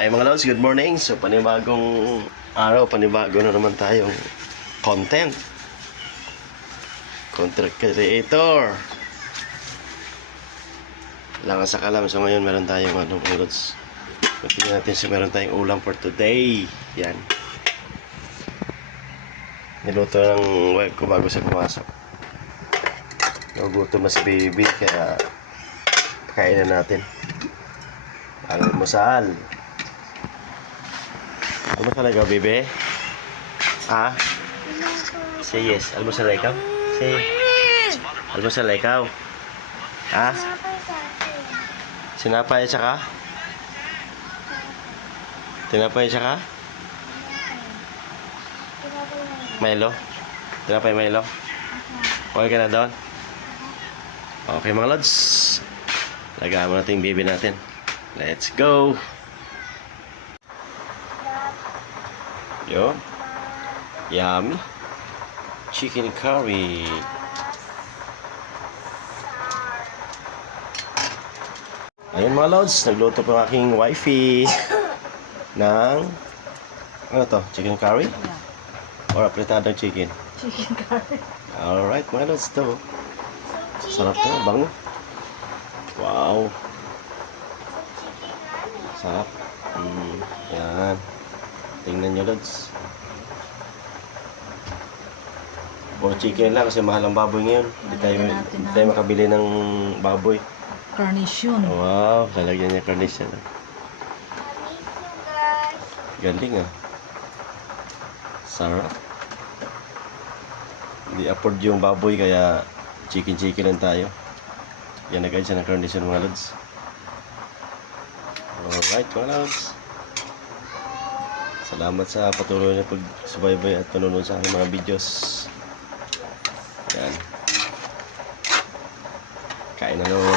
Ay mga lods, good morning. So panibagong araw, panibago na naman tayong content creator. Langan sa kalam. So ngayon meron tayong mga lods. Tingnan natin so meron tayong ulam for today. Yan. Niluto ng wife ko bago siya pumasok. Nagugutom na si baby kaya pakainin natin. Almusal. Almusal ikaw, bebe? Ha? Say yes. Almusal ikaw? Say almusal ikaw? Ha? Sinapay tsaka? Tinapay tsaka? Milo? Tinapay Milo? Okay ka na doon? Okay mga lods. Lagyan mo natin yung baby natin. Let's go! Yo. Yummy. Chicken curry. Ayun mga lods, nagluto po ang aking wifey ng ano to? Chicken curry? Yeah. Or apretadong chicken? Chicken curry. Alright mga lods, to. Sarap to, bango. Wow. Sarap. Yan. Tingnan nyo lods. Puro chicken lang kasi mahal ang baboy ngayon. Hindi tayo makabili ng baboy. Carnation. Wow, lalagyan niya carnation. Galing ah. Sarap. Hindi afford yung baboy kaya chicken lang tayo. Yan na guys, yan ang carnation mga lods. Alright mga lods. Salamat sa patuloy na pagsubaybay at panunod sa aking mga videos. Yan. Kain na naman